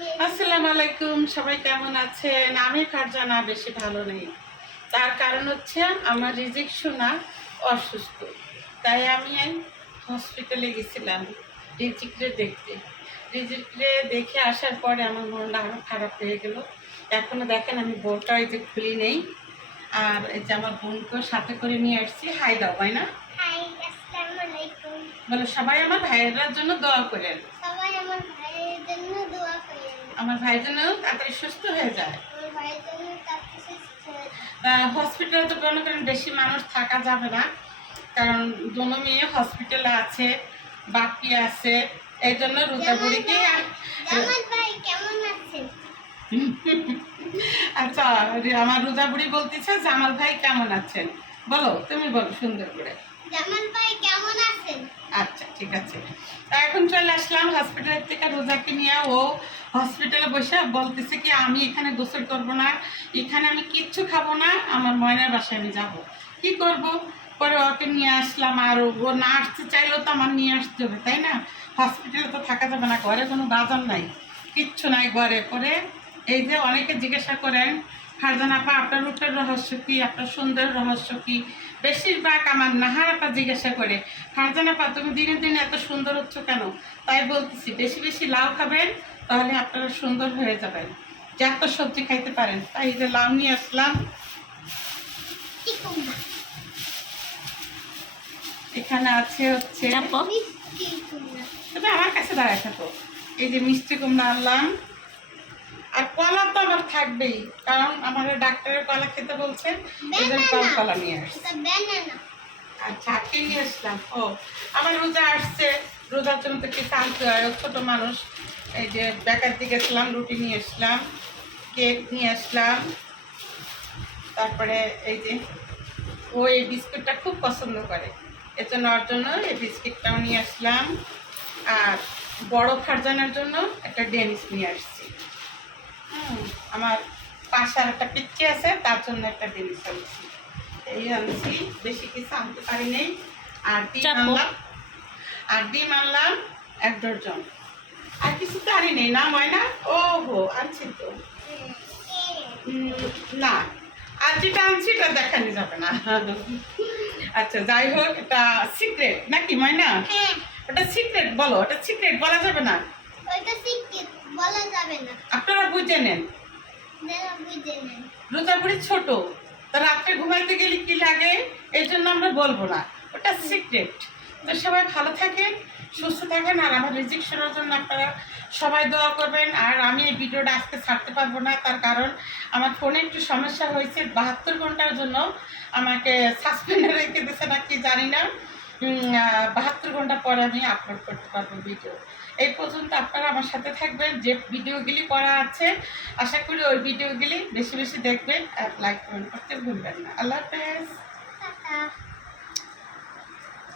আসসালামু আলাইকুম, সবাই কেমন আছেন? আমি ফারজানা বেশি ভালো নেই। তার কারণ হচ্ছে আমার রিজিক সোনা অসুস্থ, তাই আমি হসপিটালে গেছিলাম রিজিকরে দেখতে। রিজিকরে দেখে আসার পরে আমার মনটা আরও খারাপ হয়ে গেল। এখনও দেখেন আমি বোনটা এই যে খুলি নেই, আর এই যে আমার বোনকেও সাথে করে নিয়ে আসছি। হাই দাও, তাই না? বলো সবাই আমার ভাইয়ের জন্য দোয়া করেন। আমার ভাইয়ের জন্য তাড়াতাড়ি সুস্থ হয়ে যায়। হসপিটালে তো মনে করেন বেশি মানুষ থাকা যাবে না, কারণ দোনো মেয়ে হসপিটালে আছে, বাকি আছে, এই জন্য রুজাবুড়িকে আচ্ছা আমার রুজাবুড়ি বলতেছে জামাল ভাই কেমন আছেন, বলো তুমি বলো সুন্দর করে। জামাল ভাই কেমন আছেন? আচ্ছা ঠিক আছে। এখন চলে আসলাম হসপিটাল থেকে রোজাকে নিয়ে। ও হসপিটালে বসে বলতেছে কি আমি এখানে গোসল করবো না, এখানে আমি কিচ্ছু খাবো না, আমার ময়নার বাসায় আমি যাব। কি করব? পরে ওকে নিয়ে আসলাম, আর ও না আসতে চাইলেও তো আমার নিয়ে আসতে হবে, তাই না? হসপিটালে তো থাকা যাবে না, ঘরে কোনো বাজার নাই, কিচ্ছু নাই ঘরে। পরে এই যে অনেকে জিজ্ঞাসা করেন ফারজানা আপা আপনার রূপের রহস্য কি, আপনার সুন্দর রহস্য কি? বেশিরভাগ আমার নাহার আপা জিজ্ঞাসা করে ফারজানা আপা তুমি দিনে দিনে এত সুন্দর হচ্ছ কেন? তাই বলতেছি বেশি বেশি লাউ খাবেন, তাহলে আপনারা সুন্দর হয়ে যাবেন। যত সবজি খাইতে পারেন, তাই যে লাউ নিয়ে আসলাম। এখানে আছে হচ্ছে তবে আমার কাছে দাঁড়ায় থাকো, এই যে মিষ্টি কুমড়া আনলাম। আর কলা তো আমার থাকবেই, কারণ আমাদের ডাক্তারের কলা খেতে বলছে, এই জন্য কলা নিয়ে আসছে। আচ্ছা আজকে নিয়ে আসলাম। ও আমার রোজা আসছে, রোজার জন্য তো কি আনতে হয়, ছোট মানুষ। এই যে বেকার দিকে গেছিলাম, রুটি নিয়ে আসলাম, কেক নিয়ে আসলাম, তারপরে এই যে ও এই বিস্কুটটা খুব পছন্দ করে, এর জন্য ওর জন্য এই বিস্কিটটাও নিয়ে আসলাম। আর বড় ফারজানার জন্য একটা ডেনিস নিয়ে আসছি। আমার পাশার একটা পিচ্ছি আছে, তার জন্য একটা ডেনিস আনছি। এই আনছি, বেশি কিছু আনতে পারি নেই। আর ডিম আনলাম 1 ডজন। আর কিছু তো আনি নেই না ময়না? ও হো আনছি তো না, আর যেটা আনছি এটা দেখানো যাবে না। আচ্ছা যাই হোক, এটা সিক্রেট নাকি ময়না? ওটা সিক্রেট, বলো ওটা সিক্রেট বলা যাবে না, আপনারা বুঝে নেন। রোজাপুরি ছোট, তা রাত্রে ঘুমাইতে গেলে কি লাগে, এই জন্য আমরা বলবো না, ওটা সিক্রেট। তো সবাই ভালো থাকেন, সুস্থ থাকেন, আর আমার রিজিক শোনার জন্য আপনারা সবাই দোয়া করবেন। আর আমি এই ভিডিওটা আজকে ছাড়তে পারবো না, তার কারণ আমার ফোনে একটু সমস্যা হয়েছে। 72 ঘন্টার জন্য আমাকে সাসপেন্ডে রেখে দিয়েছে না কি জানি না। 72 ঘন্টা পরে আমি আপলোড করতে পারবো ভিডিও। এই পর্যন্ত আপনারা আমার সাথে থাকবেন, যে ভিডিওগুলি করা আছে আশা করি ওই ভিডিওগুলি বেশি বেশি দেখবেন, আর লাইক কমেন্ট করতে ভুলবেন না। আল্লাহ হাফেজ।